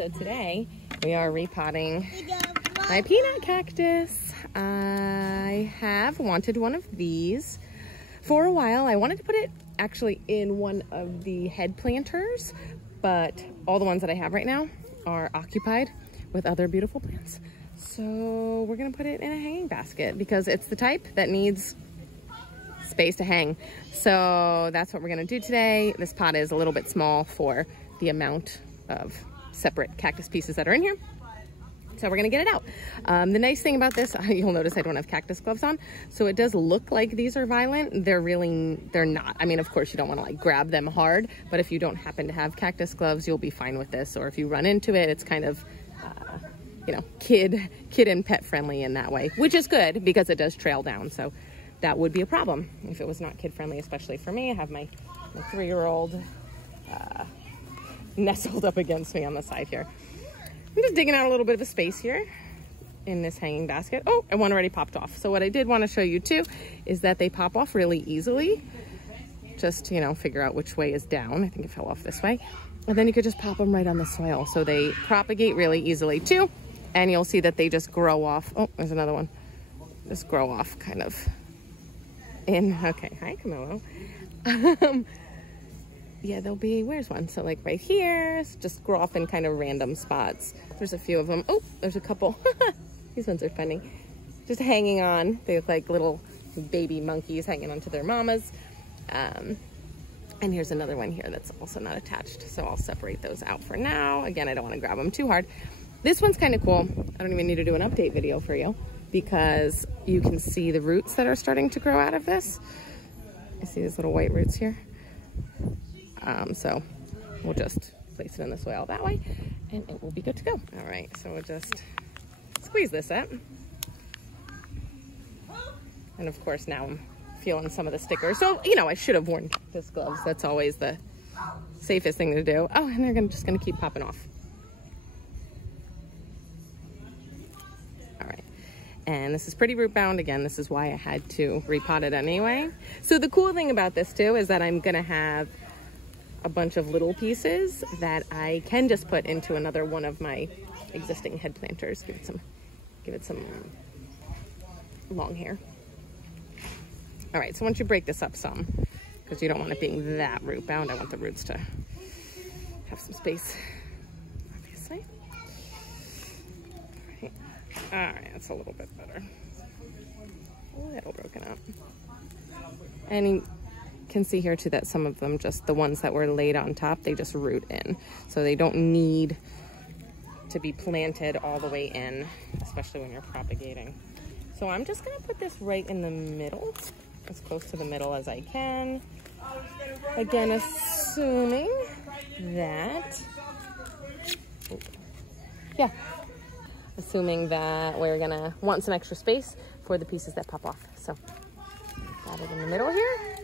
So today we are repotting my peanut cactus. I have wanted one of these for a while. I wanted to put it actually in one of the head planters, but all the ones that I have right now are occupied with other beautiful plants. So we're gonna put it in a hanging basket because it's the type that needs space to hang. So that's what we're gonna do today. This pot is a little bit small for the amount of separate cactus pieces that are in here. So we're gonna get it out. The nice thing about this, you'll notice I don't have cactus gloves on. So it does look like these are violent. They're not. I mean, of course you don't wanna like grab them hard, but if you don't happen to have cactus gloves, you'll be fine with this. Or if you run into it, it's kind of, you know, kid and pet friendly in that way, which is good because it does trail down. So that would be a problem if it was not kid friendly, especially for me. I have my 3-year-old nestled up against me on the side here. I'm just digging out a little bit of a space here in this hanging basket. Oh, and one already popped off. So what I did want to show you too is that they pop off really easily. Just, you know, figure out which way is down. I think it fell off this way. And then you could just pop them right on the soil. So they propagate really easily too. And you'll see that they just grow off. Oh, there's another one. Just grow off kind of in. Okay, hi Camillo. Yeah, there'll be, where's one? So like right here, just grow off in kind of random spots. There's a few of them. Oh, there's a couple. These ones are funny. Just hanging on. They look like little baby monkeys hanging onto their mamas. And here's another one here that's also not attached. So I'll separate those out for now. Again, I don't want to grab them too hard. This one's kind of cool. I don't even need to do an update video for you because you can see the roots that are starting to grow out of this. You see these little white roots here? So we'll just place it in the soil that way and it will be good to go. All right, so we'll just squeeze this up. And of course now I'm feeling some of the stickers. So, you know, I should have worn cactus gloves. That's always the safest thing to do. Oh, and they're just gonna keep popping off. All right, and this is pretty root bound. Again, this is why I had to repot it anyway. So the cool thing about this too is that I'm gonna have a bunch of little pieces that I can just put into another one of my existing head planters. Give it some long hair. All right, so once you break this up some, because you don't want it being that root bound, I want the roots to have some space, obviously. All right, that's a little bit better. A little broken up. And you can see here too that some of them, just the ones that were laid on top, they just root in. So they don't need to be planted all the way in, especially when you're propagating. So I'm just gonna put this right in the middle, as close to the middle as I can. Again, assuming that, assuming that we're gonna want some extra space for the pieces that pop off. So got it in the middle here.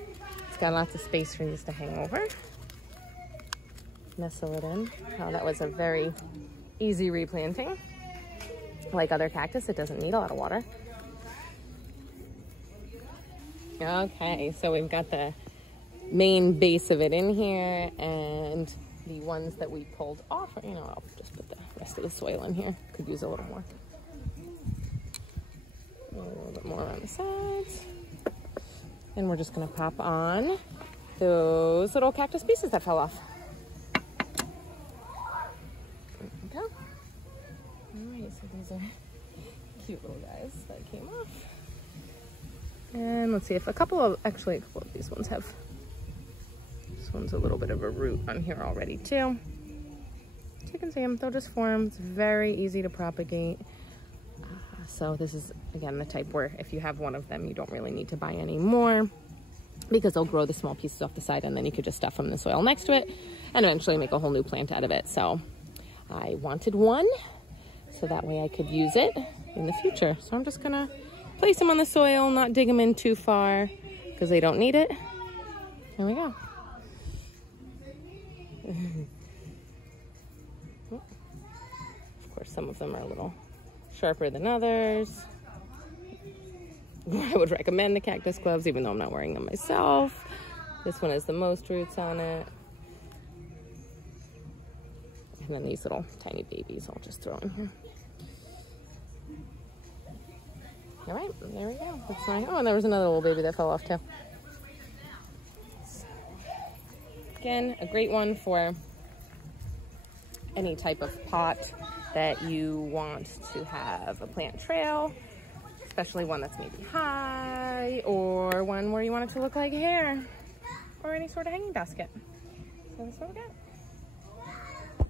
It's got lots of space for these to hang over. Nestle it in. Oh, that was a very easy replanting. Like other cactus, it doesn't need a lot of water. Okay, so we've got the main base of it in here and the ones that we pulled off. You know, I'll just put the rest of the soil in here. Could use a little more. A little bit more on the sides. And we're just gonna pop on those little cactus pieces that fell off. There we go. All right, so these are cute little guys that came off. And let's see if a couple of these ones have, this one's a little bit of a root on here already too. So you can see them, they'll just form. It's very easy to propagate. So this is, again, the type where if you have one of them, you don't really need to buy any more because they'll grow the small pieces off the side and then you could just stuff them in the soil next to it and eventually make a whole new plant out of it. So I wanted one so that way I could use it in the future. So I'm just gonna place them on the soil, not dig them in too far because they don't need it. There we go. Of course, some of them are a little sharper than others. I would recommend the cactus gloves, even though I'm not wearing them myself. This one has the most roots on it. And then these little tiny babies I'll just throw in here. All right, there we go. That's nice. Oh, and there was another little baby that fell off too. Again, a great one for any type of pot that you want to have a plant trail, especially one that's maybe high, or one where you want it to look like hair, or any sort of hanging basket. So that's what we got.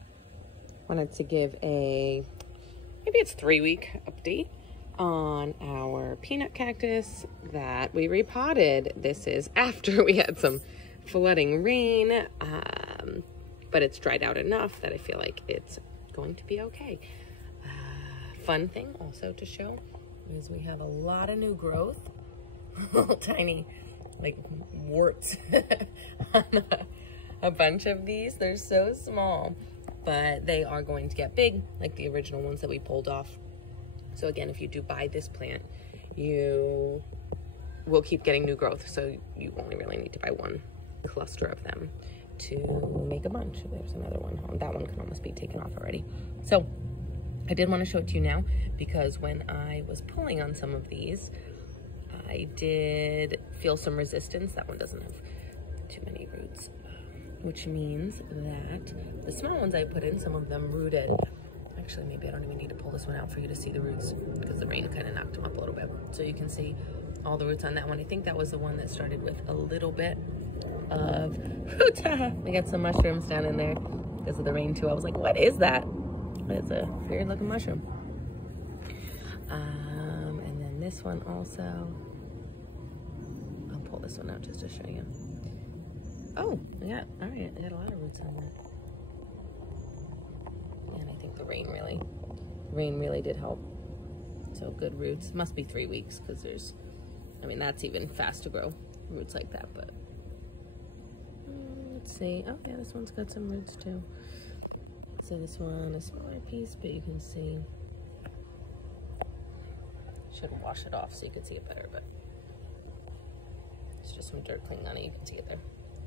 Wanted to give maybe it's 3-week update on our peanut cactus that we repotted. This is after we had some flooding rain, but it's dried out enough that I feel like it's going to be okay. Fun thing also to show is we have a lot of new growth, little tiny like warts on a bunch of these. They're so small, but they are going to get big like the original ones that we pulled off. So again, if you do buy this plant, you will keep getting new growth. So you only really need to buy one cluster of them to make a bunch. There's another one. That one can almost be taken off already. So I did want to show it to you now because when I was pulling on some of these, I did feel some resistance. That one doesn't have too many roots, which means that the small ones I put in, some of them rooted. Actually, maybe I don't even need to pull this one out for you to see the roots because the rain kind of knocked them up a little bit. So you can see all the roots on that one. I think that was the one that started with a little bit of roots. We got some mushrooms down in there because of the rain too. I was like, what is that? It's a weird looking mushroom. And then this one also. I'll pull this one out just to show you. Oh, yeah, all right, I got a lot of roots on that. And I think the rain really did help. So good roots. Must be 3 weeks because there's, I mean, that's even fast to grow roots like that, but let's see. Oh yeah, this one's got some roots too. So this one, a smaller piece, but you can see, should wash it off so you can see it better, but it's just some dirt clinging on it. You can see it there.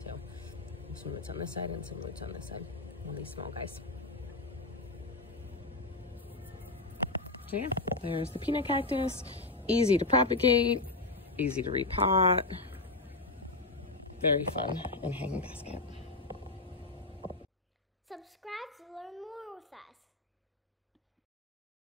So some roots on this side and some roots on this side. All these small guys. So yeah, there's the peanut cactus. Easy to propagate, easy to repot. Very fun and hanging basket.